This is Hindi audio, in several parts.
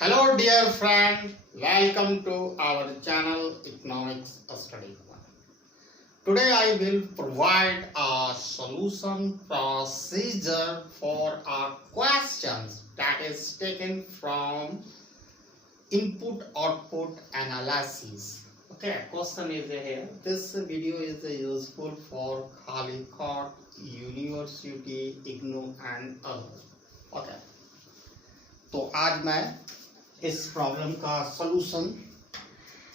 Hello dear friend, welcome to our channel Economics Study One. Today I will provide a solution procedure for our questions that is taken from input-output analysis. Okay, question is here. This video is useful for Calicut, University, IGNOU and others. Okay, तो आज मैं इस प्रॉब्लम का सलूशन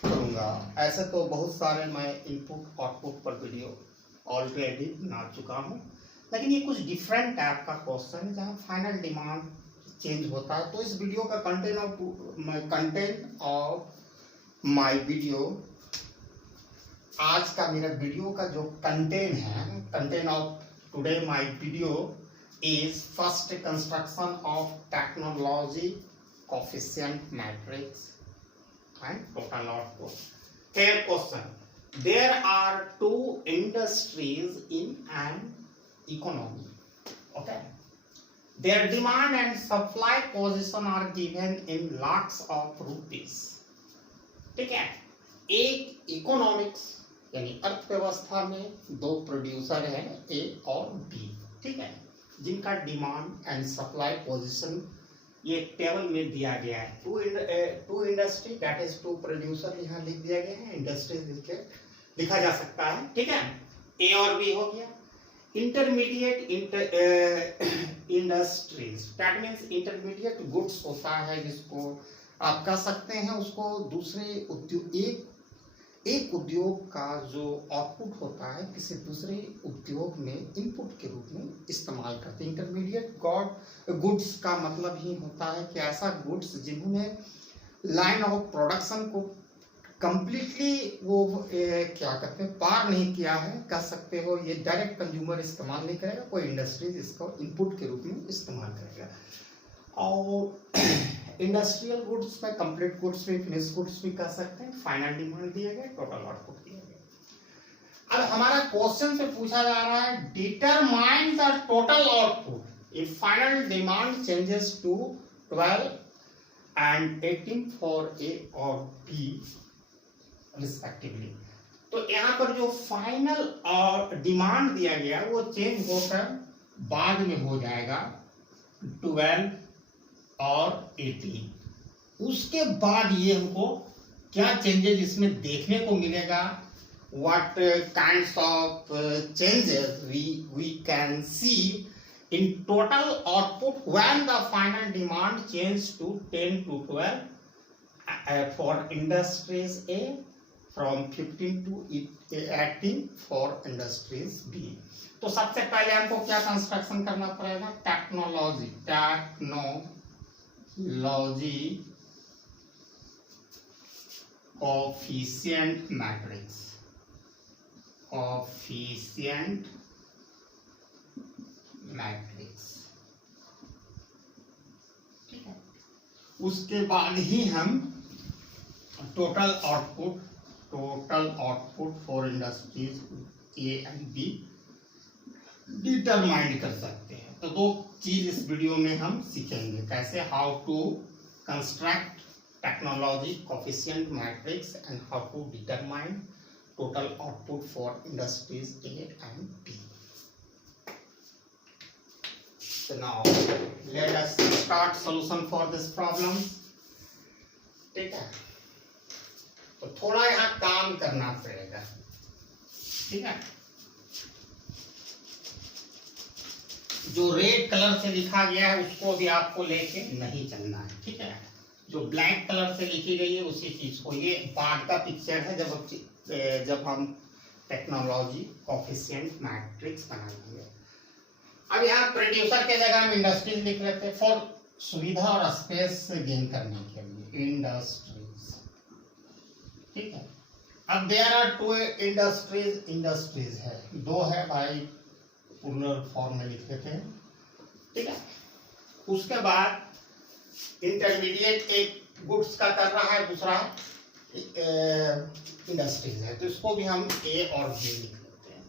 करूंगा। ऐसे तो बहुत सारे मैं इनपुट आउटपुट पर वीडियो ऑलरेडी बना चुका हूं, लेकिन ये कुछ डिफरेंट टाइप का क्वेश्चन है जहां फाइनल डिमांड चेंज होता है। तो इस वीडियो का कंटेंट ऑफ माय वीडियो, आज का मेरा वीडियो का जो content of today my video is first construction of technology coefficient matrix and total output. Here question: there are two industries in an economy. Okay, their demand and supply position are given in lakhs of rupees. ठीक है, एक इकोनॉमिक्स यानी अर्थव्यवस्था में दो प्रोड्यूसर हैं ए और बी, ठीक है, जिनका डिमांड एंड सप्लाई पोजीशन ये टेबल में दिया गया है। To industry that is to producer यहाँ लिख दिया गया है, इंडस्ट्रीज लिखा जा सकता है, ठीक है। ए और बी हो गया। Intermediate industries that means intermediate goods होता है जिसको आप कह सकते हैं उसको दूसरे उद्योग, एक उद्योग का जो आउटपुट होता है किसी दूसरे उद्योग में इनपुट के रूप में इस्तेमाल करते हैं। इंटरमीडिएट गुड्स का मतलब ही होता है कि ऐसा गुड्स जिन्होंने लाइन ऑफ प्रोडक्शन को कंप्लीटली वो क्या कहते हैं पार नहीं किया है, कह सकते हो। ये डायरेक्ट कंज्यूमर इस्तेमाल नहीं करेगा, कोई इंडस्ट्रीज इसको इनपुट के रूप में इस्तेमाल करेगा। और इंडस्ट्रियल गुड्स में कंप्लीट गुड्स भी, फिनिश गुड्स भी कह सकते हैं। फाइनल डिमांड दिया गया, टोटल आउटपुट दिया गया। अब हमारा क्वेश्चन से पूछा जा रहा है determine the total output if final demand changes to 12 and 18 for A और बी रिस्पेक्टिवली। तो यहाँ पर जो फाइनल डिमांड दिया गया वो चेंज होकर बाद में हो जाएगा 12 और 18। उसके बाद ये हमको क्या चेंजेस इसमें देखने को मिलेगा, what kinds of changes we can see in total output when the final demand change to 10 to 12 for industries A, from 15 to 18 for industries B. तो सबसे पहले हमको क्या कंस्ट्रक्शन करना पड़ेगा, टेक्नोलॉजी कोएफिशिएंट मैट्रिक्स, ठीक है। उसके बाद ही हम total output for industries A and be determine कर सकते हैं। तो दो चीज इस वीडियो में हम सीखेंगे, कैसे how to construct technology coefficient matrix and how to determine total output for industries A and B. So now let us start solution for this problem. ठीक है, तो थोड़ा यहाँ काम करना पड़ेगा, ठीक है। जो रेड कलर से लिखा गया है उसको भी आपको लेके नहीं चलना है, ठीक है। जो ब्लैक कलर से लिखी गई है उसी चीज को, ये बाद का पिक्चर है जब हम टेक्नोलॉजी कोएफिशिएंट मैट्रिक्स बनाएंगे। अब यहाँ प्रोड्यूसर के जगह हम इंडस्ट्रीज लिख लेते हैं फॉर सुविधा और स्पेस गेन करने के लिए, इंडस्ट्रीज, ठीक है। अब देयर आर टू इंडस्ट्रीज है, दो है भाई, पूर्ण फॉर्म में लिख लेते हैं, ठीक है। उसके बाद इंटरमीडिएट एक गुड्स का कर रहा है, दूसरा इंडस्ट्रीज है, तो इसको भी हम ए और बी लिख लेते हैं,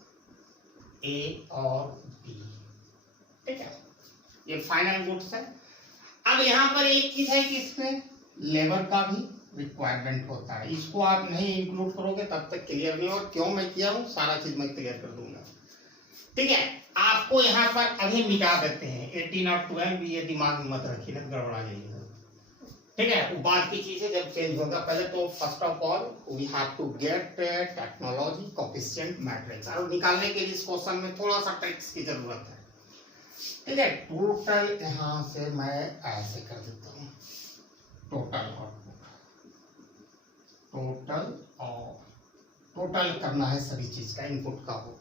ए और बी, ठीक है। ये फाइनल गुड्स है। अब यहाँ पर एक चीज है कि इसमें लेबर का भी रिक्वायरमेंट होता है। इसको आप नहीं इंक्लूड करोगे तब तक क्लियर नहीं, और क्यों मैं किया हूँ सारा चीज मैं क्लियर कर दूंगा। ठीक है, आपको यहाँ पर अभी मिटा देते हैं 18 और 12, ये दिमाग में मत रखिए ना, गड़बड़ा जाइएगा। ठीक है, वो बाद की चीजें जब चेंज होगा। पहले तो first of all we have to get technology coefficient matrix, और निकालने के लिए इस क्वेश्चन में थोड़ा सा ट्रिक्स की जरूरत है। ठीक है, टोटल यहाँ से मैं ऐसे कर देता हूँ, टोटल आउटपुट, टोटल करना है सभी चीज का, इनपुट का हो।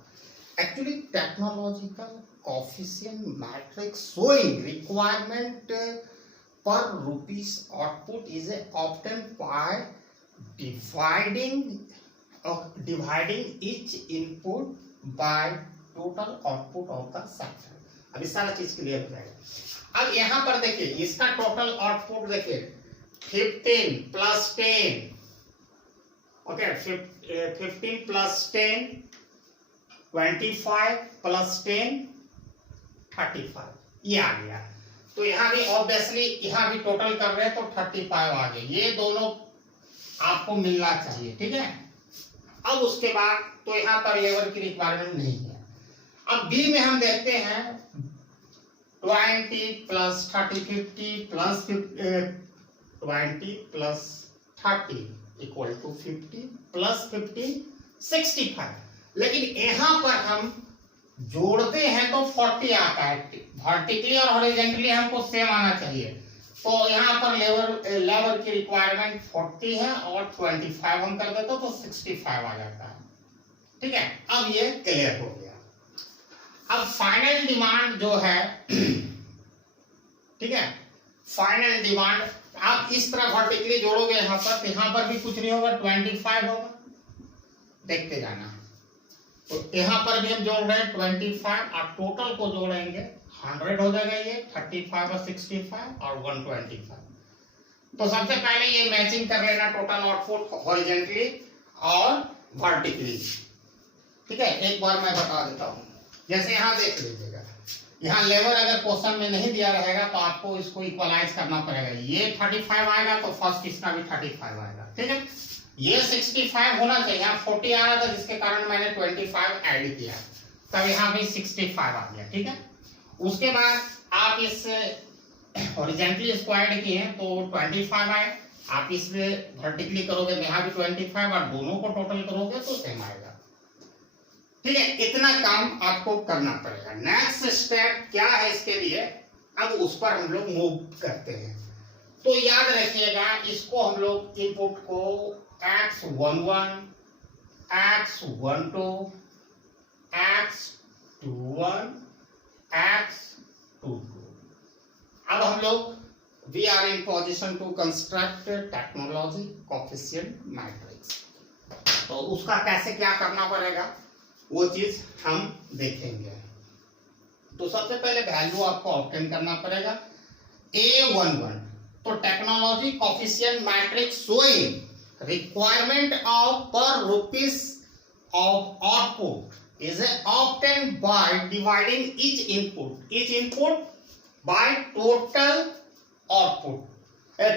Actually technological coefficient matrix showing requirement per rupees output is obtained by dividing each input by total output of the sector। अभी सारा चीज क्लियर हो जाएगा। अब यहाँ पर देखिए इसका टोटल आउटपुट देखिए 15 प्लस 10, ओके 15 प्लस 10 25 प्लस 10 35, ये आ गया। तो यहाँ भी ऑब्वियसली यहाँ भी टोटल कर रहे हैं तो 35 आ गए, ये दोनों आपको मिलना चाहिए। ठीक है, अब उसके बाद तो यहाँ पर लेबर की रिक्वायरमेंट नहीं है। अब बी में हम देखते हैं 20 plus 30 50 plus 20 plus 30 equal to 50 plus 15 65, लेकिन यहाँ पर हम जोड़ते हैं तो 40 आता है। वर्टिकली और हॉरिजॉन्टली हमको सेम आना चाहिए, तो यहाँ पर लेबर की रिक्वायरमेंट 40 है और 25 हम कर देते तो 65 आ जाता है। ठीक है, अब ये क्लियर हो गया। अब फाइनल डिमांड जो है, ठीक है, फाइनल डिमांड आप इस तरह वर्टिकली जोड़ोगे यहाँ पर, तो यहाँ पर भी कुछ नहीं होगा, 25 होगा, देखते जाना। तो यहाँ पर भी हम जोड़ रहे हैं 25 और टोटल को जोड़ेंगे 100 हो जाएगा, ये 35 और 65 और 125। तो सबसे पहले ये मैचिंग कर लेना टोटल आउटपुट हॉरिजॉन्टली और वर्टिकली। ठीक है, एक बार मैं बता देता हूँ, जैसे यहाँ देख लीजिएगा, यहाँ लेबर अगर क्वेश्चन में नहीं दिया रहेगा तो आपको इसको इक्वलाइज करना पड़ेगा। ये 35 आएगा तो फर्स्ट इसका भी 35 आएगा। ठीक है, ये 65 होना चाहिए, यहाँ 40 आ रहा था जिसके कारण मैंने 25 ऐड किया, तब यहाँ भी 65 आ गया। ठीक है, उसके बाद आप इस हॉरिजॉन्टली इसको ऐड किए तो 25 आए, आप इसमें वर्टिकली करोगे तो यहाँ भी 25 और दोनों को टोटल करोगे तो सेम आएगा। ठीक है, इतना काम आपको करना पड़ेगा। नेक्स्ट स्टेप क्या है इसके लिए, अब उस पर हम लोग मूव करते हैं। तो याद रखिएगा, इसको हम लोग इनपुट को x11 x12 x21 x22, अब हम लोग we are in position to construct technology coefficient matrix. तो उसका कैसे क्या करना पड़ेगा वो चीज हम देखेंगे। तो सबसे पहले वैल्यू आपको ऑब्टेन करना पड़ेगा A11, तो technology coefficient matrix showing requirement of per rupees of output is obtained by dividing each input by total output,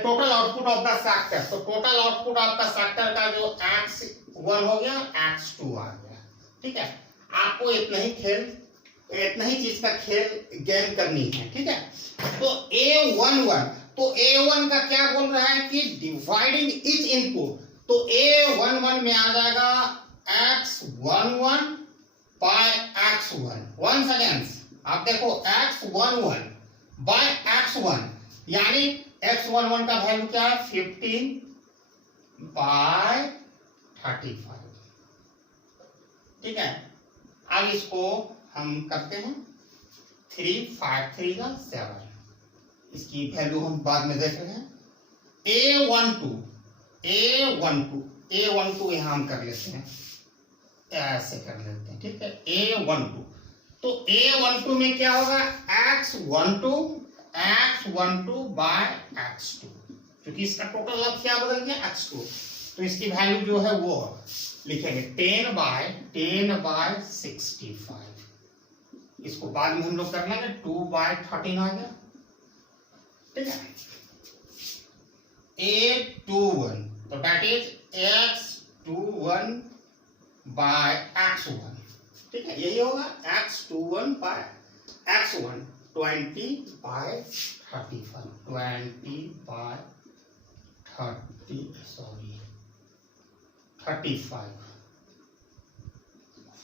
total output of the sector। तो total output आपका सेक्टर का जो x1 हो गया x2 आ गया। ठीक है, आपको इतना ही चीज का खेल गेम करनी है। ठीक है, तो A11, तो A1 का क्या बोल रहा है कि डिवाइडिंग इच इनपुट, तो A11 में आ जाएगा x11 bye x1। Once again आप देखो x11 बाय x1, यानी x11 का वैल्यू क्या है 15 बाय 35। ठीक है, अब इसको हम करते हैं 3 5 3 7, इसकी वैल्यू हम बाद में देख रहे हैं। A12 यहां हम कर लेते हैं, ऐसे कर लेते हैं। ठीक है, A12, तो A12 में क्या होगा x12 बाय x2, क्योंकि इसका टोटल अब क्या बदल गया x2, तो इसकी वैल्यू जो है वो लिखेंगे 10 बाय 65। इसको बाद में हम लोग कर लेंगे 2 बाय 13 आ गया। ठीक है, A21, तो that is x21 bye x1, ठीक है, यही होगा x21 bye x1, 20 bye 35, 20 bye 35,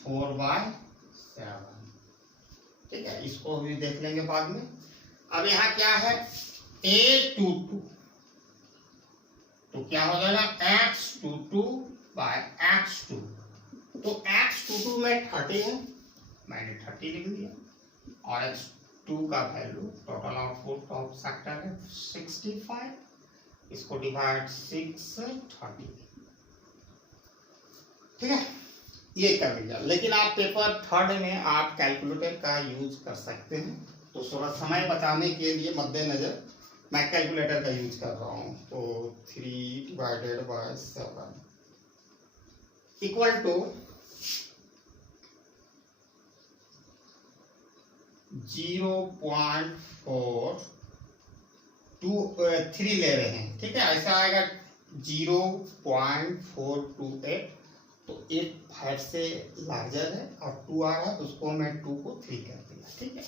4 bye 7, ठीक है, इसको भी देख लेंगे बाद में। अब यहाँ क्या है A22, तो क्या हो जाएगा x22 बाय x2, तो x22 में 30 है, मैंने 30 लिख दिया, और x2 का value total output of sector है 65, इसको डिवाइड 6 से 30, ठीक है, ये कर लिया। लेकिन आप पेपर थर्ड में आप कैलकुलेटर का यूज कर सकते हैं, तो थोड़ा समय बचाने के लिए मद्देनजर मैं कैलकुलेटर का यूज कर रहा हूँ। तो 3 डिवाइडेड बाय 7 इक्वल टू 0.423 ले रहे हैं, ठीक है, ऐसा आएगा 0.428, तो 8 5 से लार्जर है और 2 आ रहा है, तो उसको मैं 2 को 3 कर दिया, ठीक है।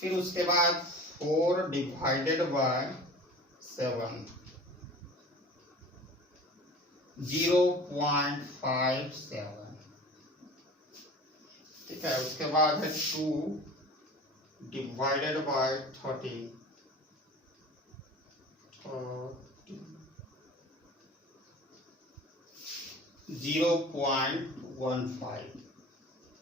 फिर उसके बाद 4 डिवाइडेड बाय 7 0.57, ठीक है, उसके बाद है 2 डिवाइडेड बाय 30 0.15,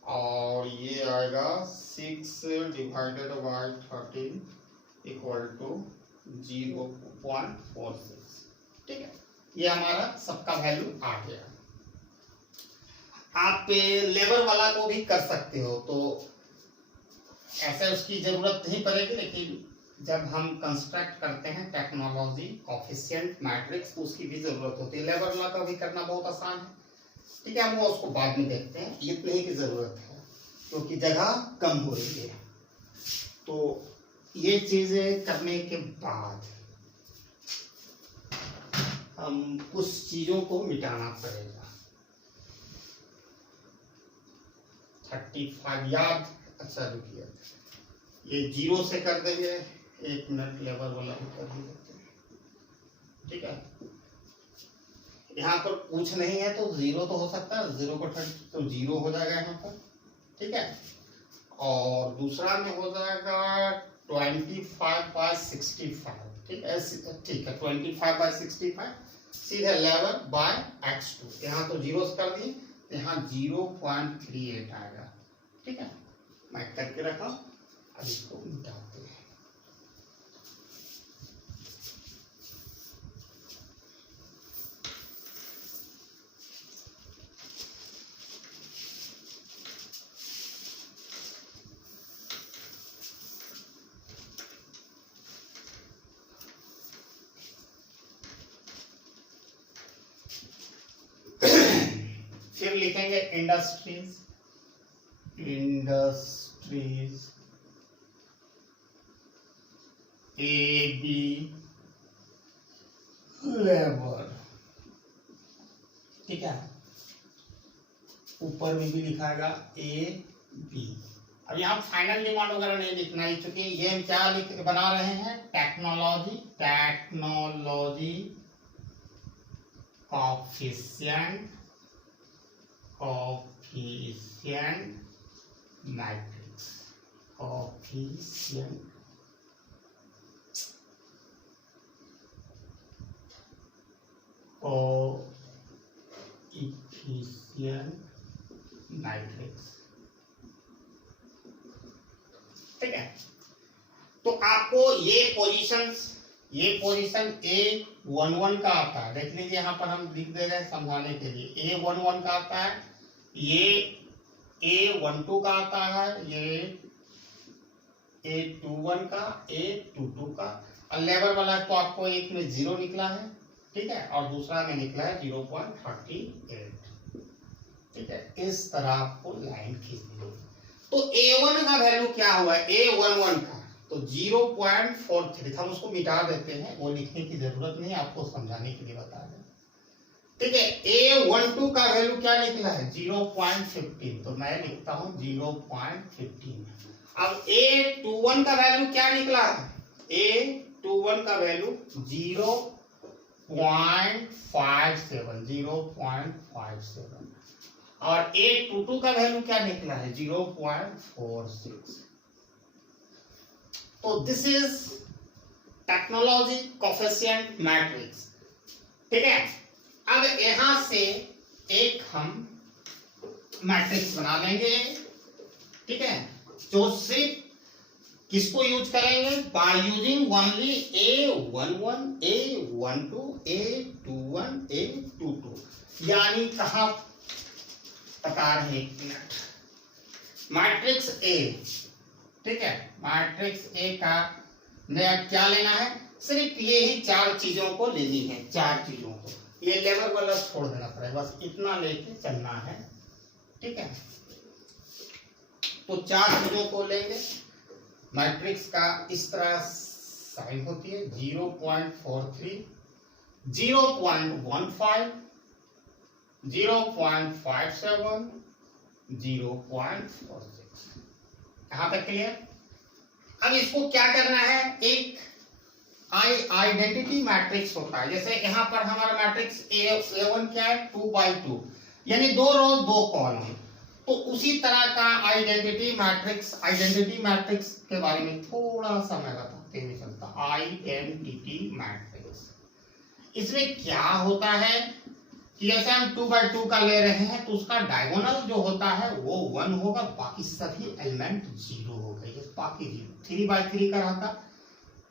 और ये आएगा 6 डिवाइडेड बाय 30 इक्वल टू 0.46, ठीक है, ये हमारा सबका वैल्यू आ गया। आप लेबर वाला को भी कर सकते हो, तो ऐसे उसकी जरूरत नहीं पड़ेगी, लेकिन जब हम कंस्ट्रक्ट करते हैं टेक्नोलॉजी ऑफिशिएंट मैट्रिक्स, उसकी भी जरूरत होती है। लेबर वाला का भी करना बहुत आसान है, ठीक है, हम वो उसको बाद में देखते हैं, इतने ही की जरूरत है क्योंकि जगह कम हो रही है। तो ये चीजें करने के बाद हम कुछ चीजों को मिटाना पड़ेगा। 35 याद, अच्छा रुकिए, ये 0 से कर देंगे, 1 मिनट लेबर वाला भी कर देते हैं, ठीक है। यहाँ पर कुछ नहीं है तो 0 तो हो सकता है, 0 को 30 तो 0 हो जाएगा यहाँ पर, ठीक है, और दूसरा में हो जाएगा 25/65, ठीक है, ठीक है, 25/65 सीधे 11 बाय x2, यहाँ तो 0 कर दिए, यहाँ 0.38 आएगा, ठीक है, मैं करके रखा, अब इसको मिटाते हैं। फिर लिखेंगे इंडस्ट्रीज AB लेबर, ठीक है, ऊपर में भी लिखाएगा AB। अब यहाँ फाइनल डिमांड वगैरह नहीं लिखना है, क्योंकि ये हम क्या बना रहे हैं, technology coefficient matrix, coefficient matrix, ठीक है। तो आपको ये पोजीशन A11 का आता है, देख लीजिए यहाँ पर हम लिख दे रहे हैं समझाने के लिए, A11 का आता है, ये A12 का आता है, ये A21 का, A22 का, और लेबर वाला तो आपको एक में 0 निकला है, ठीक है, और दूसरा में निकला है 0.38, ठीक है, इस तरह आपको लाइन खींचनी है। तो A1 का वैल्यू क्या हुआ, A11 का तो 0.43 हम उसको मिटा देते हैं, वो लिखने की जरूरत नहीं, आपको समझाने के लिए बता दें। ठीक है, A12 का वैल्यू क्या निकला है 0.15, तो मैं लिखता हूं 0.15। अब A21 का वैल्यू क्या निकला, A21 का वैल्यू 0.57 और A22 का वैल्यू क्या निकला है 0.46। तो this is technology coefficient matrix. ठीक है, अब यहां से एक हम मैट्रिक्स बना लेंगे। ठीक है, जो सिर्फ किसको यूज करेंगे, by using only A11 A12 A21 A22, यानी कहां प्रकार है, एक मिनट, मैट्रिक्स ए। ठीक है, मैट्रिक्स ए का नया क्या लेना है, सिर्फ ये ही 4 चीजों को लेनी है, 4 चीजों को, ये लेबर वाला छोड़ देना पड़ेगा, बस इतना लेके चलना है। ठीक है, तो 4 चीजों को लेंगे। मैट्रिक्स का इस तरह साइन होती है 0.43 0.15 0.57 0.46। यहां तक क्लियर। अब इसको क्या करना है, एक आइडेंटिटी मैट्रिक्स होता है, जैसे यहां पर हमारा मैट्रिक्स A1 क्या है 2/2, यानी 2 रो 2 कॉलम। तो उसी तरह का आइडेंटिटी मैट्रिक्स के बारे में थोड़ा सा मैं बताते हुए चलता। आइडेंटिटी मैट्रिक्स, इसमें क्या होता है कि जैसे हम 2/2 का ले रहे हैं तो उसका डायगोनल जो होता है वो 1 होगा, बाकी सभी एलिमेंट 0 हो गए, बाकी 0। 3/3 का रहता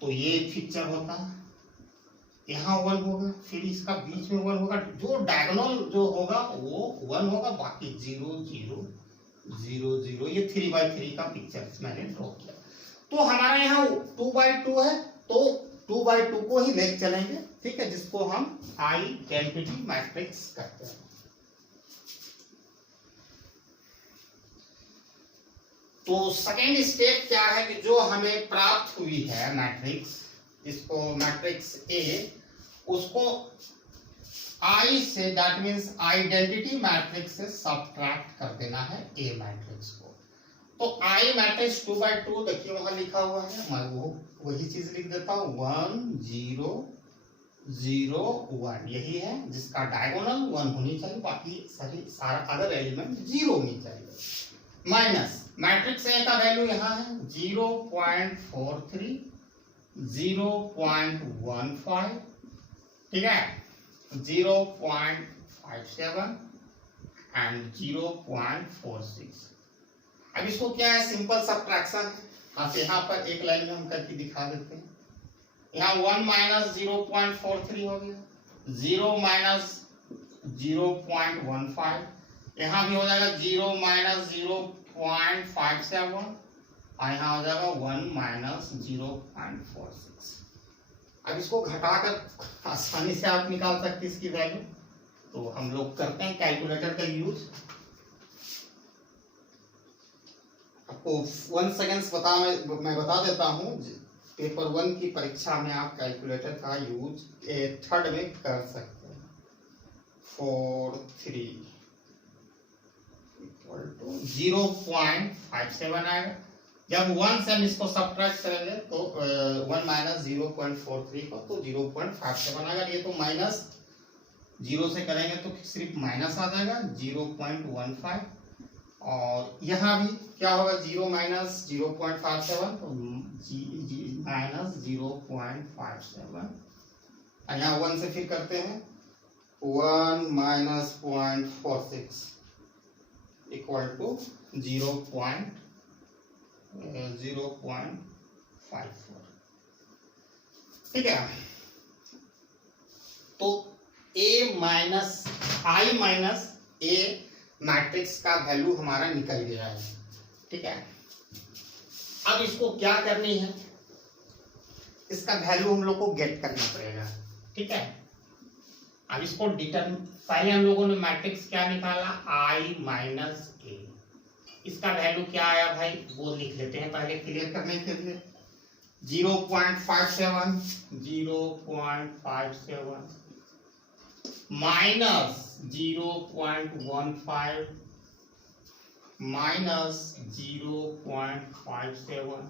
तो ये फीचर होता है, यहाँ 1 होगा, फिर इसका बीच में 1 होगा, जो डायगोनल जो होगा वो 1 होगा, बाकी 0 0 0 0। ये 3/3 का पिक्चर मैंने ड्रॉ किया। तो हमारा यहाँ 2/2 है, तो 2/2 को ही लेके चलेंगे। ठीक है, जिसको हम आइडेंटिटी मैट्रिक्स कहते हैं। तो सेकेंड स्टेप क्या है कि जो हमें प्राप्त हुई है मैट्रिक्स, इसको मैट्रिक्स ए, उसको आई से, दैट मींस आइडेंटिटी मैट्रिक्स से सब्ट्रैक्ट कर देना है ए मैट्रिक्स को। तो आई मैट्रिक्स 2/2 देखिए वहां लिखा हुआ है, मैं वो वही चीज लिख देता हूं 1 0 0 1, यही है जिसका डायगोनल 1 होनी चाहिए, बाकी सारा अदर एलिमेंट 0 होनी चाहिए। माइनस मैट्रिक्स ए का वैल्यू यहाँ है 0.43 0.15, ठीक है, 0.57 एंड 0.46। अब इसको क्या है, सिंपल सब्ट्रैक्शन है। यहाँ पर एक लाइन में हम करके दिखा देते हैं। यहाँ 1 माइनस 0.43 हो गया, 0 माइनस 0.15, यहाँ भी हो जाएगा 0 माइनस 0.57 और यहाँ हो जाएगा 1 माइनस 0.46। अब इसको घटाकर आसानी से आप निकाल सकते हैं इसकी वैल्यू। तो हम लोग करते हैं कैलकुलेटर का यूज। आपको 1 सेकेंड्स मैं बता देता हूँ। पेपर 1 की परीक्षा में आप कैलकुलेटर का यूज थर्ड में कर सकते हैं। 4 3 0.57 आएगा। जब 1 से हम इसको सब्ट्रैक्ट करेंगे तो 1 माइनस 0.43 को, तो 0.57 आएगा। ये तो माइनस 0 से करेंगे तो सिर्फ माइनस आ जाएगा 0.15, और यहाँ भी क्या होगा 0 माइनस 0.57 तो माइनस 0.57, और यहाँ 1 से फिर करते हैं 1 माइनस 0.46 इक्वल टू 0.54। ठीक है, तो A minus I minus A matrix का वैल्यू हमारा निकल गया है। ठीक है, अब इसको क्या करनी है, इसका वैल्यू हम लोग को गेट करना पड़ेगा। ठीक है, अब इसको पहले हम लोगों ने मैट्रिक्स क्या निकाला आई माइनस ए, इसका वैल्यू क्या आया भाई वो लिख लेते हैं पहले क्लियर करने के लिए। 0.57 माइनस 0.15 माइनस 0.57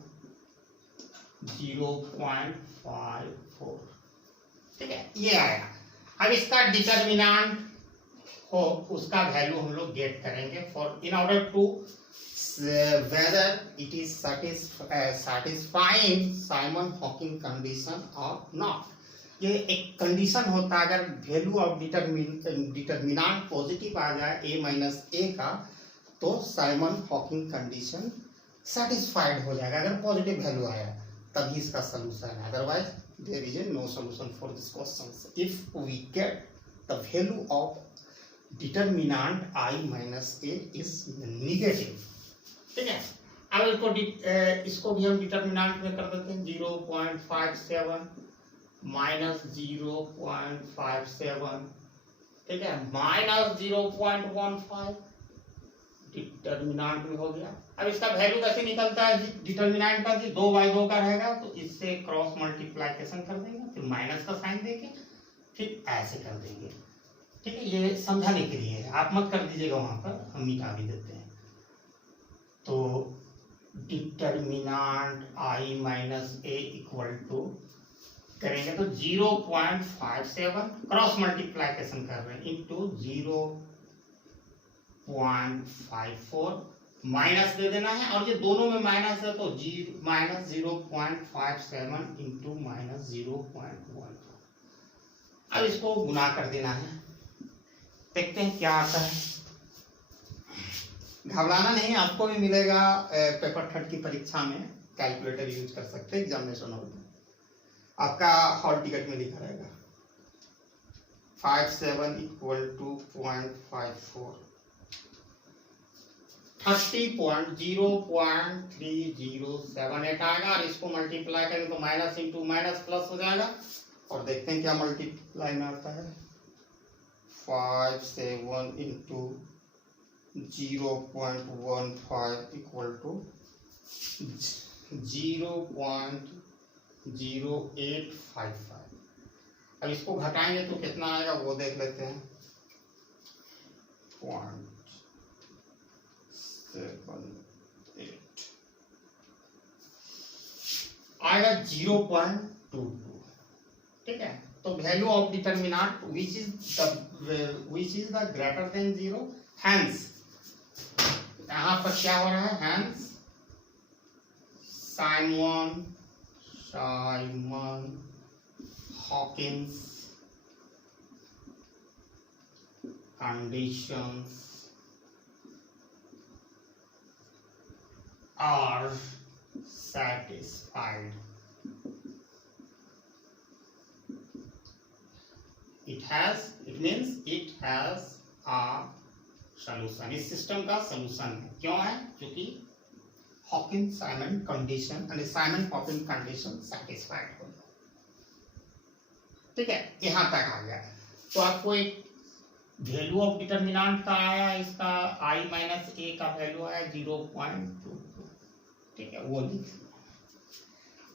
0.54, ठीक है, ये आया। अब इसका डिटर्मिनेंट हो उसका वैल्यू हम लोग गेट करेंगे for in order to whether it is satisfying Simon Hawking condition और नॉट। ये एक कंडीशन होता है, अगर वैल्यू ऑफ डिटर्मिनेंट पॉजिटिव आ जाए a माइनस ए का, तो साइमन हॉकिंग कंडीशन सेटिस्फाइड हो जाएगा। अगर पॉजिटिव वैल्यू आया तभी इसका सोल्यूशन है, otherwise there is no solution for this question. If we get the value of determinant i minus A is negative, ठीक है। अब इसको भी हम डिटर्मिनेंट में कर देते हैं 0.57 माइनस 0.57, ठीक है, माइनस 0.15 डिटर्मिनेंट में हो गया। अब इसका वैल्यू कैसे निकलता है डिटर्मिनेंट का, 2/2 का रहेगा, तो इससे क्रॉस मल्टीप्लिकेशन कर देंगे, फिर माइनस का साइन देके फिर ऐसे कर देंगे, ठीक है। ये समझाने के लिए है, आप मत कर दीजिएगा, वहां पर हम मिटा भी देते हैं। तो determinant i minus A equal to करेंगे तो 0.57 क्रॉस मल्टीप्लिकेशन कर रहे हैं इंटू 0.54 माइनस दे देना है, और ये दोनों में माइनस है तो माइनस 0.57 इंटू माइनस 0.15। अब इसको गुना कर देना है, देखते हैं क्या आता है। घबराना नहीं, आपको भी मिलेगा पेपर 3 की परीक्षा में, कैलकुलेटर यूज कर सकते हैं एग्जामिनेशन हॉल में, आपका हॉल टिकट में लिखा रहेगा 57 इक्वल टू 0.54 30.0.3078 आएगा, और इसको मल्टीप्लाई करेंगे तो माइनस इंटू माइनस प्लस हो जाएगा, और देखते हैं क्या मल्टीप्लाई में आता है। 57 इंटू 0.15 इक्वल टू 0.0855। अब इसको घटाएंगे तो कितना आएगा वो देख लेते हैं। 0.78 आएगा 0.22, ठीक है। तो value of determinant which is the greater than 0, hence यहाँ पर क्या हो रहा है, hence Simon Hawkins conditions are satisfied. It means it has a solution. इस सिस्टम का सोल्यूशन है, क्यों है, क्योंकि हॉकिंस साइमन कंडीशन यानी साइमन हॉकिंस कंडीशन सेटिस्फाइड हो गया, ठीक है। यहां तक आ गया तो आपको एक वैल्यू ऑफ डिटर्मिनेंट का आया, इसका i माइनस ए का वैल्यू आया 0.22, ठीक है, वो लिख।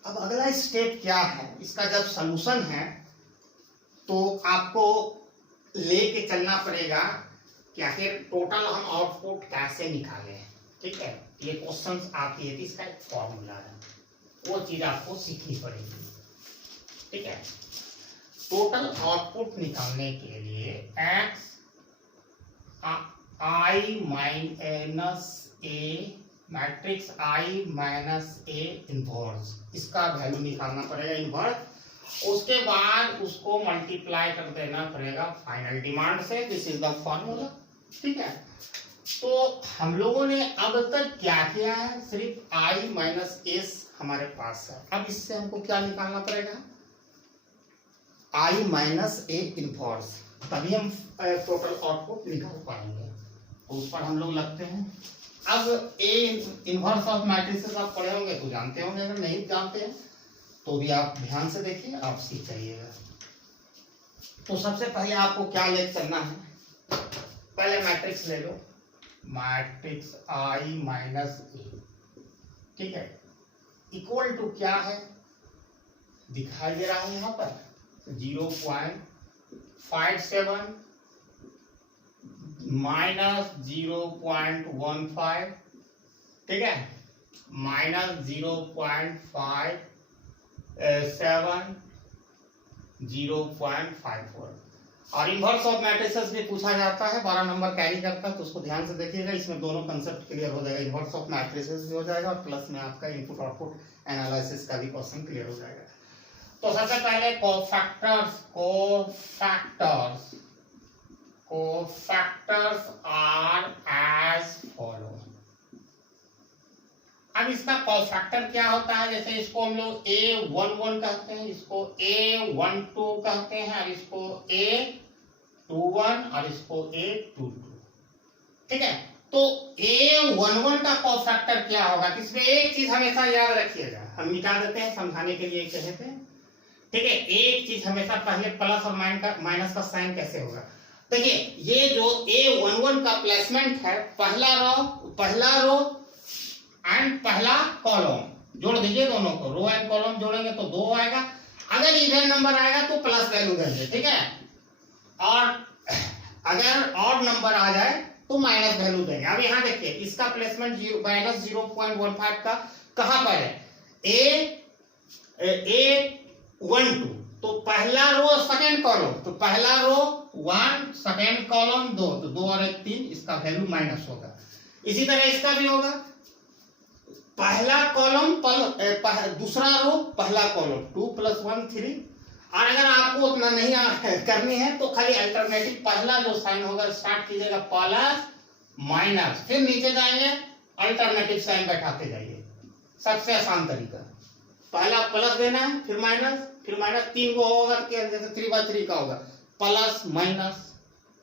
अब अगला स्टेप क्या है, इसका जब सॉल्यूशन है तो आपको लेके चलना पड़ेगा कि आखिर टोटल हम आउटपुट कैसे निकालें, ठीक है। ये क्वेश्चंस आती है, इसका एक फॉर्मूला है, वो चीज आपको सीखनी पड़ेगी, ठीक है। टोटल आउटपुट निकालने के लिए x i minus A matrix i minus A inverse, इसका वैल्यू निकालना पड़ेगा इनवर्स, उसके बाद उसको मल्टीप्लाई कर देना पड़ेगा फाइनल डिमांड से। दिस इज द फॉर्मूला, ठीक है। तो हम लोगों ने अब तक क्या किया है, सिर्फ i माइनस एस हमारे पास है। अब इससे हमको क्या निकालना पड़ेगा, i माइनस ए इनवर्स, तभी हम टोटल आउटपुट निकाल पाएंगे। तो उस पर हम लोग लगते हैं। अब ए इनवर्स ऑफ मैट्रिसेस आप पढ़े होंगे तो जानते होंगे, अगर नहीं जानते हैं तो भी आप ध्यान से देखिए, आप सीख जाइएगा। तो सबसे पहले आपको क्या ले चलना है, पहले मैट्रिक्स ले लो, मैट्रिक्स i माइनस ए, ठीक है, इक्वल टू क्या है दिखाई दे रहा है यहाँ पर 0.57 माइनस 0.15, ठीक है, माइनस 0.57 0.54। और इन्वर्स ऑफ मैट्रिसेस भी पूछा जाता है, 12 नंबर कैरी करता है, तो उसको ध्यान से देखिएगा। इसमें दोनों कंसेप्ट क्लियर हो जाएगा, इन्वर्स ऑफ मैट्रिसेस भी हो जाएगा और प्लस में आपका इनपुट आउटपुट एनालिसिस का भी क्वेश्चन क्लियर हो जाएगा। तो सबसे पहले कोफैक्टर्स आर एज फॉलो। अब इसका कोफैक्टर क्या होता है, जैसे इसको हम लोग A11 कहते हैं, इसको A12 कहते हैं, और इसको A21 और इसको A22, ठीक है। तो A11 का कोफैक्टर क्या होगा, इसमें एक चीज हमेशा याद रखिएगा, हम मिटा देते हैं समझाने के लिए कहते हैं, ठीक है। एक चीज हमेशा पहले प्लस और माइनस का साइन कैसे होगा, देखिए ये जो A11 का प्लेसमेंट है, पहला रो एंड पहला कॉलम जोड़ दीजिए, दोनों को रो एंड कॉलम जोड़ेंगे तो 2 आएगा। अगर इवन नंबर आएगा तो प्लस वैल्यू देंगे, ठीक है, और अगर ऑड नंबर आ जाए तो माइनस वैल्यू देंगे। अब यहाँ देखिए इसका प्लेसमेंट माइनस 0.15 का कहां पर है, A12, तो पहला रो सेकंड कॉलम, तो पहला रो 1, सेकंड कॉलम 2, तो 2 और 1 3, इसका वैल्यू माइनस होगा। इसी तरह इसका भी होगा, पहला कॉलम दूसरा रो पहला कॉलम 2 + 1 3। और अगर आपको उतना नहीं करनी है तो खाली अल्टरनेटिव पहला जो साइन होगा स्टार्ट कीजिएगा प्लस माइनस, फिर नीचे जाएंगे अल्टरनेटिव साइन बैठाते जाइए, सबसे आसान तरीका। पहला प्लस देना है, फिर माइनस 3 को होगा, जैसे 3/3 का होगा, प्लस माइनस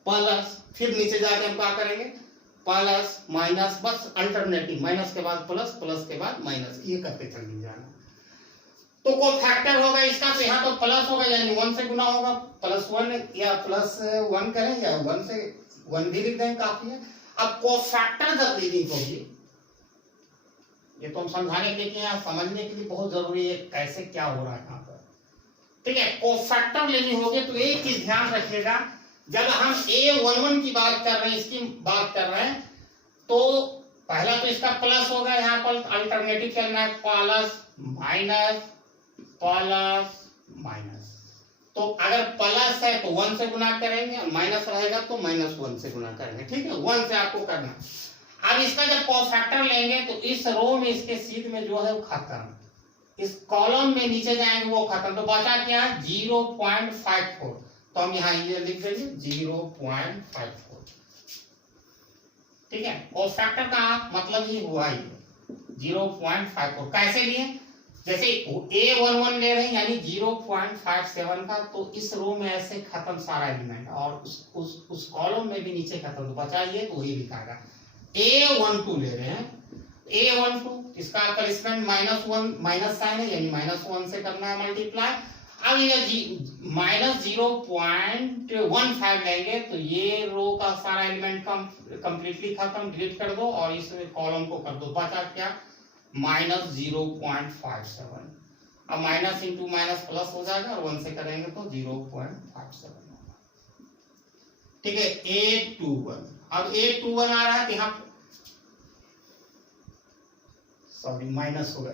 प्लस, फिर नीचे जाके हम क्या करेंगे प्लस माइनस, बस अल्टरनेटिव, माइनस के बाद प्लस, प्लस के बाद माइनस, ये करते चलिए जाना। तो कोफैक्टर होगा इसका, तो यहाँ तो प्लस होगा यानी 1 से गुना होगा, +1 या +1 करें या 1 से 1 भी लिख दें काफी है। अब कोफैक्टर जब लीडिंग होगी, ये तो हम समझाने के लिए यहाँ समझने के लिए बहुत जरूरी है कैसे क्या हो रहा है यहाँ पर, ठीक है। कोफैक्टर लेनी होगी तो एक चीज ध्यान रखिएगा, जब हम A11 की बात कर रहे हैं, इसकी बात कर रहे हैं, तो पहला तो इसका प्लस होगा, यहाँ पर अल्टरनेटिव चलना है प्लस माइनस। तो अगर प्लस है तो 1 से गुना करेंगे, और माइनस रहेगा तो -1 से गुना करेंगे, ठीक है, 1 से आपको करना। अब इसका जब कोफैक्टर लेंगे तो इस रो में इसके सीध में जो है वो खत्म, इस कॉलम में नीचे जाएंगे वो खत्म, तो बचा क्या 0.54, तो हम यहाँ ये लिख देंगे 0.54, ठीक है। कोफैक्टर का मतलब ये हुआ ही 0.54। कैसे लिए, जैसे A11 ले रहे हैं यानी 0.57 का, तो इस रो में ऐसे खत्म सारा एलिमेंट, और उस कॉलम में भी नीचे खत्म, तो बचा ये तो वही लिखाएगा। A12 ले रहे हैं, A12 इसका प्लेसमेंट -1 माइनस साइन है यानी -1 से करना है मल्टीप्लाई। अब ये -0.15 लेंगे तो ये रो का सारा एलिमेंट कंप्लीटली खत्म, डिलीट कर दो, और इस कॉलम को कर दो, बचा क्या -0.57। अब माइनस इंटू माइनस प्लस हो जाएगा, और 1 से करेंगे तो 0.57 होगा, ठीक है। A21, अब A21 आ रहा है तो यहाँ माइनस होगा,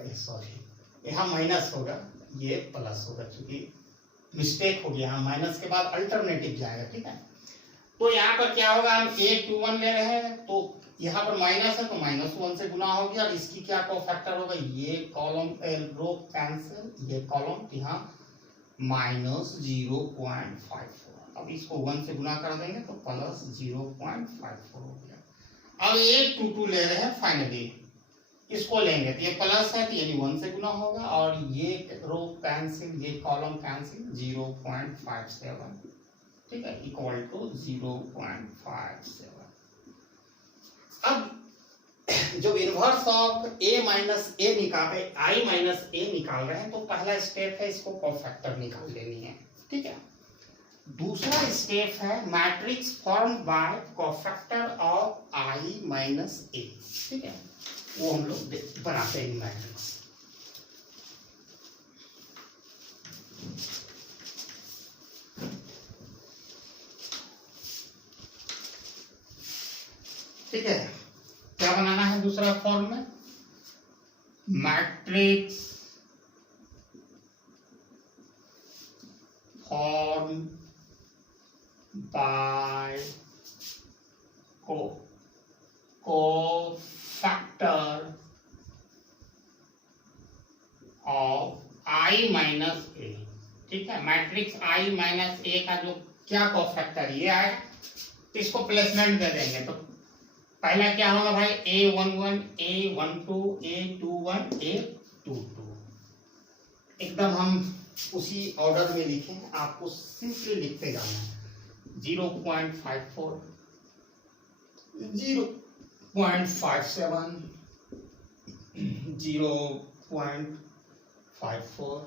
यहाँ माइनस होगा, ये प्लस होगा, क्योंकि मिस्टेक हो गया, यहाँ माइनस के बाद अल्टरनेटिव जाएगा, ठीक है। तो यहाँ पर क्या होगा, हम A21 ले रहे हैं, तो यहाँ पर माइनस है तो -1 से गुना हो गया, और इसकी क्या कोफैक्टर होगा, ये कॉलम रो कैंसिल, ये कॉलम यहाँ -0.54। अब इसको 1 से गुना कर देंगे तो +0.54 हो गया। अब A22 ले रहे हैं, फाइनली इसको लेंगे तो ये प्लस है तो यानी 1 से गुना होगा, और ये रो कैंसिल, ये कॉलम कैंसिल, 0.57, ठीक है, इक्वल टू 0.57। अब जब inverse of I minus A निकाल रहे हैं, तो पहला स्टेप है इसको कोफैक्टर निकाल लेनी है, ठीक है। दूसरा स्टेप है matrix form by cofactor of I minus A, ठीक है, वो हम लोग बनाते हैं मैट्रिक्स। ठीक है, क्या बनाना है दूसरा फॉर्म में, matrix form by cofactor of i minus A. ठीक है, मैट्रिक्स i माइनस ए का जो क्या कोफैक्टर ये आएगा, तो इसको प्लेसमेंट दे देंगे। तो पहला क्या होगा भाई, A11 A12 A21 A22, एकदम हम उसी ऑर्डर में लिखें, आपको सिंपली लिखते जाना है। 0.54 0.57 0.54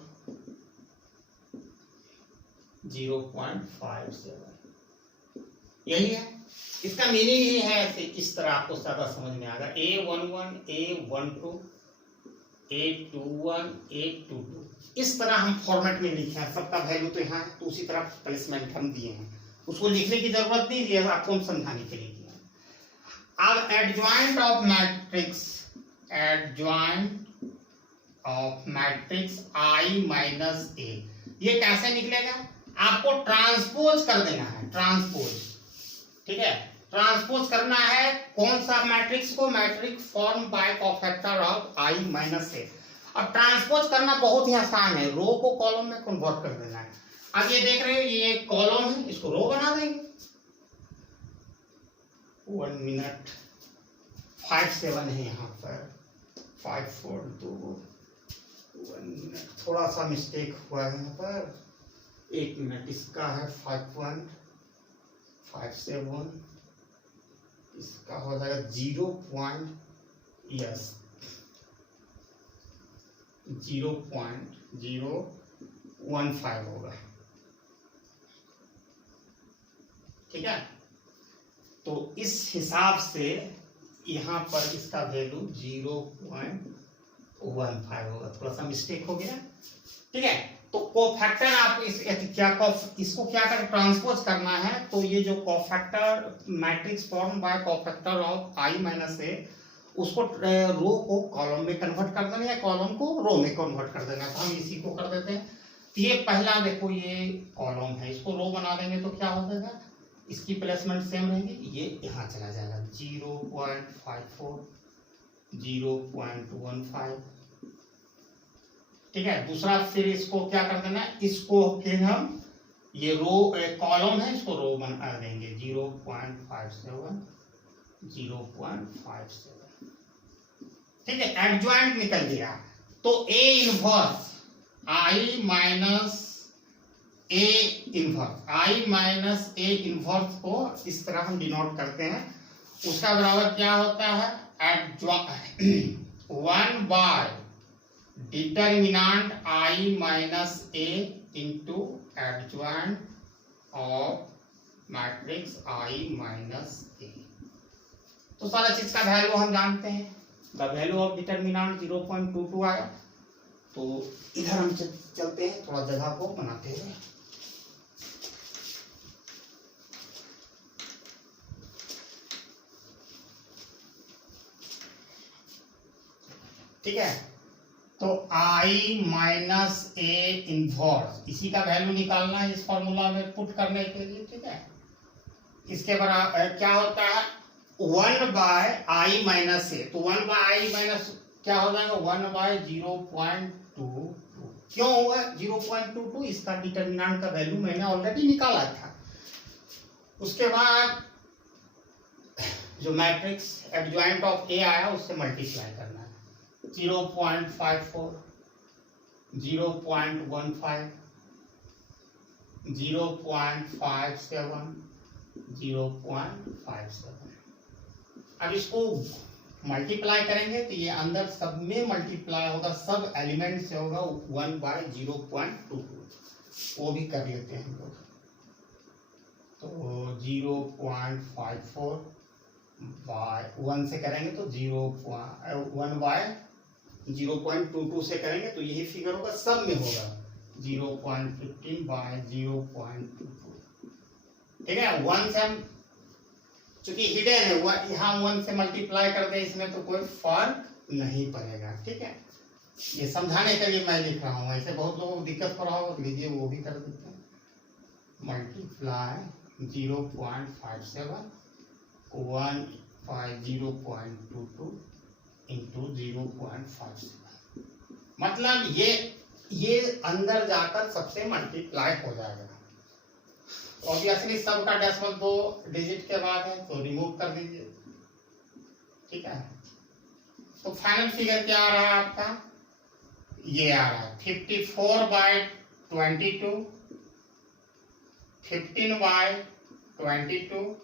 0.57, यही है इसका मीनिंग ही है। ऐसे इस तरह आपको ज्यादा समझ में आएगा। A11 A12 A21 A22, इस तरह हम फॉर्मेट में लिखे हैं, सबका वैल्यू तो यहाँ है, तो उसी तरह प्लेसमेंट हम दिए हैं, उसको लिखने की जरूरत नहीं है, आपको हम समझाने के लिए दिया। अब adjoint of matrix, adjoint of matrix I minus A, ये कैसे निकलेगा, आपको ट्रांसपोज कर देना है, ट्रांसपोज। ठीक है, ट्रांसपोज करना है कौन सा मैट्रिक्स को, matrix form by cofactor of I minus A. अब ट्रांसपोज करना बहुत ही आसान है, रो को कॉलम में कन्वर्ट कर देना है। अब ये देख रहे हो, ये कॉलम है, इसको रो बना देंगे। 1 मिनट 57 है यहाँ पर, 542 1 मिनट, थोड़ा सा मिस्टेक हुआ है यहाँ पर, 1 मिनट, इसका है 5157, इसका हो जाएगा 0.015 होगा। ठीक है, तो इस हिसाब से यहाँ पर इसका वैल्यू 0.15 होगा, थोड़ा सा मिस्टेक हो गया। ठीक है, तो कोफैक्टर आप इसको क्या कर ट्रांसपोज करना है, तो ये जो cofactor matrix form by cofactor of I minus A, उसको रो को कॉलम में कन्वर्ट कर देना है, कॉलम को रो में कन्वर्ट कर देना है। तो हम इसी को कर देते हैं। तो ये पहला देखो, ये कॉलम है, इसको रो बना देंगे तो क्या हो जाएगा, इसकी प्लेसमेंट सेम रहेगी, ये यहाँ चला जाएगा 0.54 0.15। ठीक है, दूसरा फिर इसको क्या कर देना है, इसको फिर हम ये रो कॉलम है, इसको रो बना देंगे 0.57 0.57। ठीक है, एडजॉइंट निकल गया। तो A inverse I minus A inverse को इस तरह हम डिनोट करते हैं। उसका बराबर क्या होता है, 1 bye determinant I minus A into adjoint of matrix I minus A। तो सारा चीज का वैल्यू हम जानते हैं, द वैल्यू ऑफ डिटर्मिनेंट 0.22 आया। तो इधर हम चलते हैं, थोड़ा जगह को बनाते हैं। ठीक है, तो I माइनस ए इनवर्स, इसी का वैल्यू निकालना है इस फॉर्मूला में पुट करने के लिए। ठीक है, इसके बराबर क्या होता है, 1 बाय I माइनस ए, तो 1 बाय I माइनस क्या हो जाएगा, 1 बाय 0.22। क्यों हुआ 0.22, इसका डिटर्मिनेंट का वैल्यू मैंने ऑलरेडी निकाला था। उसके बाद जो मैट्रिक्स एडजॉइंट ऑफ ए आया उससे मल्टीप्लाई करना है, 0.54 0.15 0.57 0.57। अब इसको मल्टीप्लाई करेंगे तो ये अंदर सब में मल्टीप्लाई होगा, सब एलिमेंट से होगा 1 बाय 0.22, वो भी कर लेते हैं हम लोग। तो 0.54 बाय 1 से करेंगे तो 1 बाय 0.22 से करेंगे तो यही फिगर होगा, सब में होगा 0.15 बाय 0.22। ठीक है, 1 से हम क्योंकि हिडन है हुआ, यहाँ 1 से मल्टीप्लाई कर दे इसमें तो कोई फर्क नहीं पड़ेगा। ठीक है, ये समझाने के लिए मैं लिख रहा हूँ, ऐसे बहुत लोगों को दिक्कत हो रहा हो लीजिए वो भी कर देते हैं। मल्टीप्लाई 0.57 0.22 इंटू 0.57, मतलब ये अंदर जाकर सबसे मल्टीप्लाई हो जाएगा। ऑब्वियसली सबका डेसिमल 2 डिजिट के बाद है तो रिमूव कर दीजिए। ठीक है, तो फाइनल फिगर क्या आ रहा है आपका, ये आ रहा है 54/22, 15/22,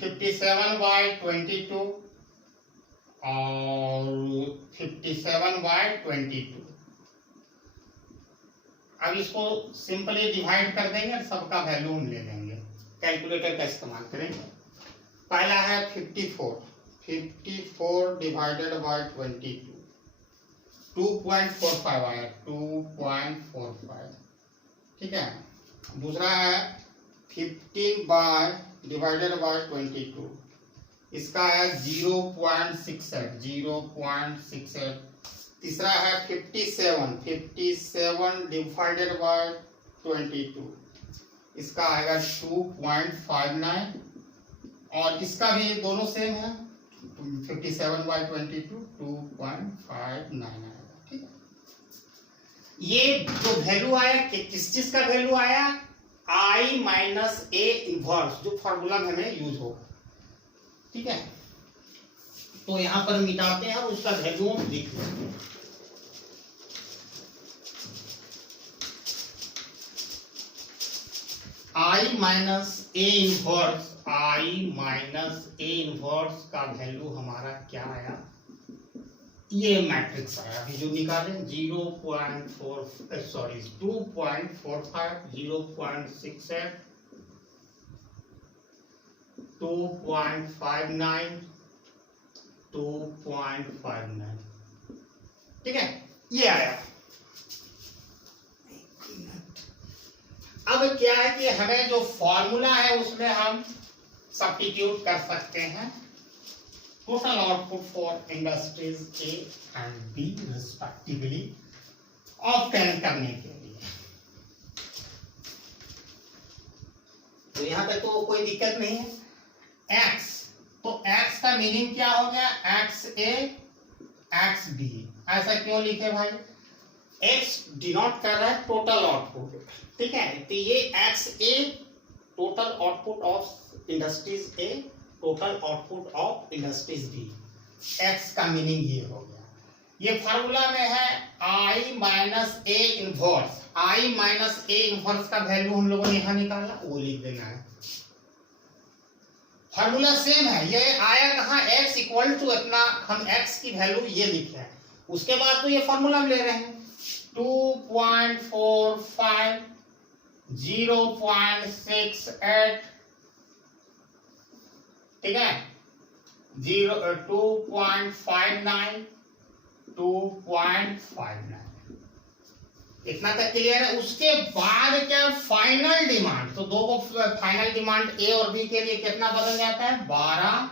57/22 और 57/22। अब इसको सिंपली डिवाइड कर देंगे और सबका वैल्यू हम ले लेंगे, कैलकुलेटर का इस्तेमाल करेंगे। पहला है 54 डिवाइडेड बाय 22, 2.45 आया, 2.45। ठीक है, दूसरा है 15 डिवाइडेड बाय 22, इसका है 0.68, 0.68। तीसरा है 57 डिवाइडेड बाय 22, इसका आएगा 2.59 और इसका भी दोनों सेम है 57/22, 2.59 आएगा। ठीक है, ये जो वैल्यू आया किस चीज का वैल्यू आया, I माइनस A इनवर्स, जो फॉर्मूला में हमें यूज होगा। ठीक है, तो यहां पर मिटाते हैं और उसका वैल्यू हम लिख लेंगे। I माइनस A इनवर्स का वैल्यू हमारा क्या आया, ये मैट्रिक्स आया अभी जो निकाले 2.45, 0.68, 2.59, 2.59। ठीक है, ये आया। अब क्या है कि हमें जो फॉर्मूला है उसमें हम सब्स्टिट्यूट कर सकते हैं total output for industries A and B respectively obtain करने के लिए। तो यहां पे तो कोई दिक्कत नहीं है। एक्स, तो एक्स का मीनिंग क्या हो गया, एक्स ए एक्स बी। ऐसा क्यों लिखे भाई, एक्स डिनोट कर रहा है टोटल आउटपुट। ठीक है, तो ये X A total output of industries A, total output of industries B. X का मीनिंग ये हो गया। ये फार्मूला में है I minus A inverse. I minus A inverse का वैल्यू हम लोगों ने यहां निकाला, वो लिख देना है। फार्मूला सेम है, ये आया कहां, x इक्वल टू इतना, हम x की वैल्यू ये लिखे हैं। उसके बाद तो ये फार्मूला हम ले रहे हैं 2.45, 0.68, ठीक है, 2.59, 2.59, इतना तक क्लियर है। उसके बाद क्या, फाइनल डिमांड। तो दो को फाइनल डिमांड ए और बी के लिए कितना बदल जाता है, 12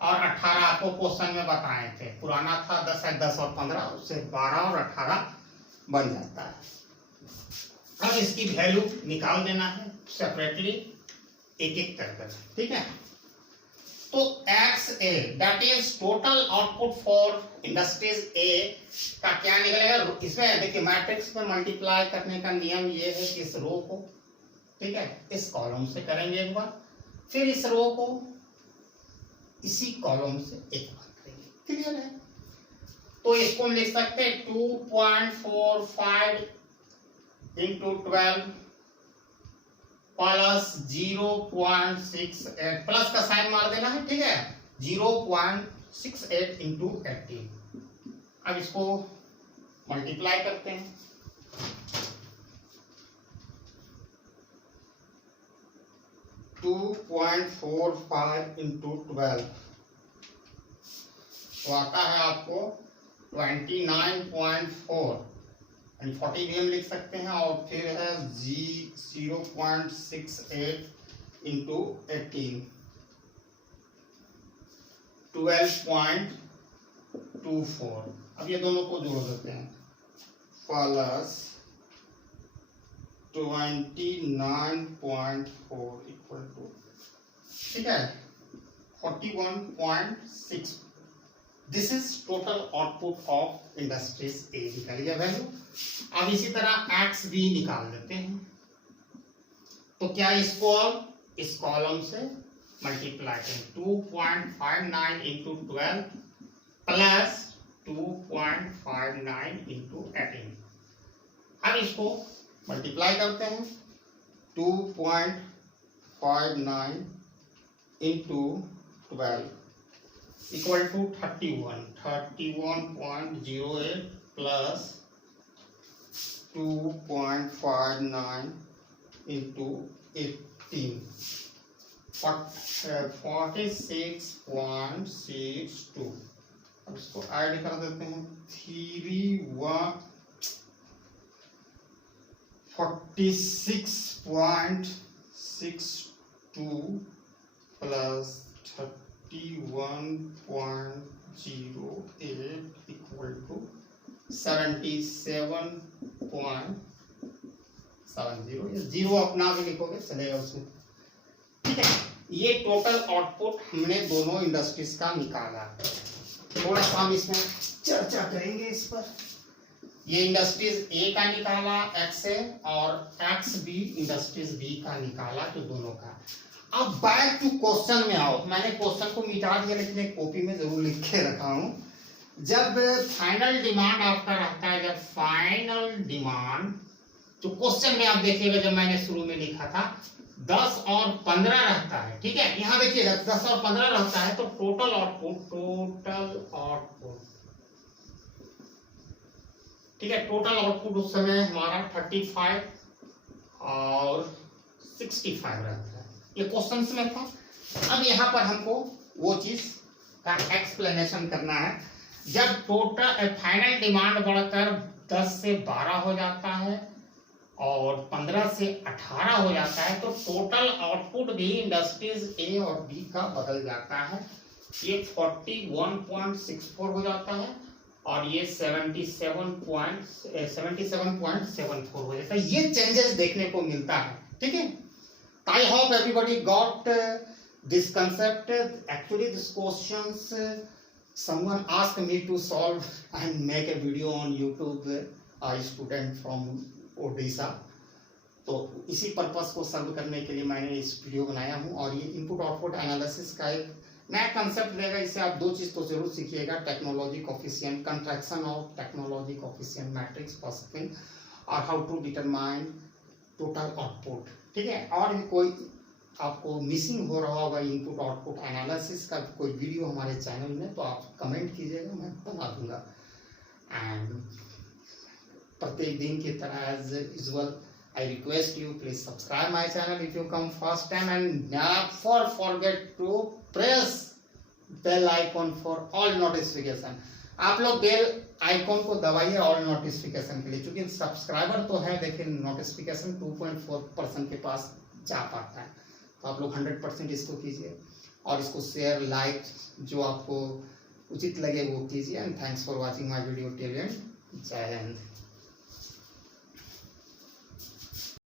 और 18। आपको क्वेश्चन में बताए थे, पुराना था 10 और 15, उससे 12 और 18 बन जाता है। अब इसकी वैल्यू निकाल देना है सेपरेटली, एक एक कर। ठीक है, तो X A that is total output for industries A का क्या निकलेगा। इसमें देखिए मैट्रिक्स में मल्टीप्लाई करने का नियम ये है कि इस रो को, ठीक है, इस कॉलम से करेंगे एक बार, फिर इस रो को इसी कॉलम से एक बार करेंगे। क्लियर है, तो इसको हम लिख सकते हैं 2.45 इंटू 12 प्लस 0.68, प्लस का साइन मार देना है। ठीक है, 0.68 इंटू 18। अब इसको मल्टीप्लाई करते हैं। टू 2.45 इंटू 12 तो आता है आपको 29.4 एंड 40 VM लिख सकते हैं, और फिर है G 0.68 इंटू 18 12.24। अब ये दोनों को जोड़ देते हैं, प्लस 29.4 इक्वल टू, ठीक है, 41.6। This is total output of industries A. निकाल लिया वैल्यू। अब इसी तरह एक्स भी निकाल देते हैं। तो क्या इसको अब इस कॉलम से मल्टीप्लाई करें, 2.59 इंटू 12 प्लस 2.59 इंटू 18। अब इसको मल्टीप्लाई करते हैं, 2.59 into 12 equal to 31.08 plus 2.59 into 18 46.62। अब इसको ऐड कर देते हैं, 46.62 प्लस 31.08 इक्वल टू 77.70। जीरो अपना भी लिखोगे चलेगा उसमें, ठीक है। ये टोटल आउटपुट हमने दोनों इंडस्ट्रीज का निकाला। थोड़ा सा हम इसमें चर्चा करेंगे इस पर। ये इंडस्ट्रीज ए का निकाला एक्स से, और एक्स बी इंडस्ट्रीज बी का निकाला, तो दोनों का। अब बैक टू क्वेश्चन में आओ। मैंने क्वेश्चन को मिटा दिया, लेकिन एक कॉपी में जरूर लिख के रखा हूं। जब फाइनल डिमांड आपका रहता है, जब फाइनल डिमांड, जो क्वेश्चन में आप देखिएगा, जब मैंने शुरू में लिखा था 10 और 15 रहता है, ठीक है। यहाँ देखिएगा 10 और 15 रहता है, तो टोटल आउटपुट, ठीक है, टोटल आउटपुट उस समय हमारा 35 और 65 रहता है। ये क्वेश्चन में था। अब यहाँ पर हमको वो चीज का एक्सप्लेनेशन करना है। जब टोटल फाइनल डिमांड बढ़कर 10 से 12 हो जाता है और 15 से 18 हो जाता है, तो टोटल आउटपुट भी इंडस्ट्रीज ए और बी का बदल जाता है। ये 41.64 हो जाता है, और ये 77.74 हो जाता है। ये चेंजेस देखने को मिलता है, ठीक है। I hope everybody got this concept. Actually, this questions someone asked me to solve and make a video on YouTube. A student from Odisha. तो इसी पर्पस को सर्व करने के लिए मैंने इस वीडियो बनाया हूँ। और ये इनपुट आउटपुट एनालिसिस का एक नया कंसेप्ट रहेगा। इससे आप दो चीज तो जरूर सीखिएगा, technology coefficient, contraction of technology coefficient matrix first thing, और how to determine total output, ठीक है। और भी कोई आपको मिसिंग हो रहा होगा इनपुट आउटपुट एनालिसिस का कोई वीडियो हमारे चैनल में, तो आप कमेंट कीजिएगा, मैं बना दूंगा। एंड प्रत्येक दिन की तरह as usual I request you, please subscribe my channel if you come first time, and never forget to press bell icon for all notification. आप लोग बेल आइकॉन को दबाइए ऑल नोटिफिकेशन के लिए, क्योंकि सब्सक्राइबर तो है लेकिन नोटिफिकेशन 2.4% के पास जा पाता है। तो आप लोग 100% इसको कीजिए, और इसको शेयर, लाइक, जो आपको उचित लगे वो कीजिए। And thanks for watching my video till and. जय हिंद।